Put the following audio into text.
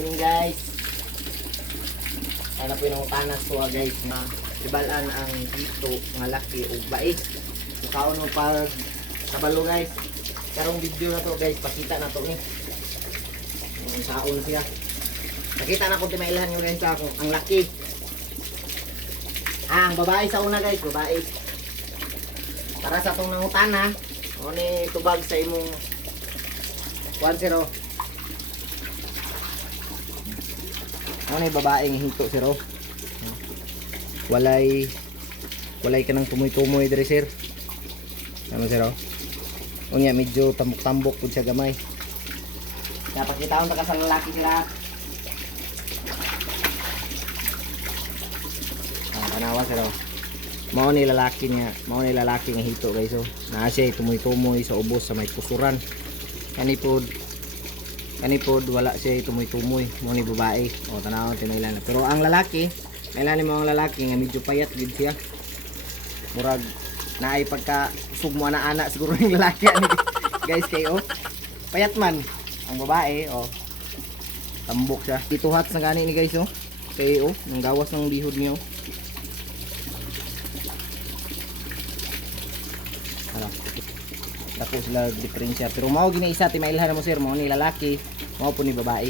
Morning guys. Sana po yung tanas ko ah, guys na ibalan ang dito nga laki o bait. Mukaon mo pag kabalo guys. Karong video na to guys, pakita na to ni. Ang saon siya. Nakita na ko timailan yung guys ako, ang laki. Ah, ang babae sa una guys, babae. Para sa tong nangutana, o ni tubag sa imong 1-0. Ano yung babaeng hinto sir. Walay walay ka ng tumoy-tumoy dire sir. Ano sir oh? Unya medyo tambok-tambok pud siya gamay. Napakita ko ka sa lalaki sila. Ah, tanawa sir. Mao ni lalaki niya, mao ni lalaki nga hito guys oh. Naa siya tumoy-tumoy sa ubos sa may kusuran. Kani pod kani wala siya tumoy-tumoy mo ni babae. O tanaw tinailan na pero ang lalaki kailan mo ang lalaki nga medyo payat gid siya. Murag naay pagka usog mo ana ana siguro yung lalaki ani. Guys kayo payat man ang babae o. Tambok siya. Ituhat sa gani ni guys oh. Kayo nang gawas ng bihod niyo. Ano? Dako sila diferensya. Pero mao gini isa ti mailhan mo sir mo ni lalaki, mao po ni babae.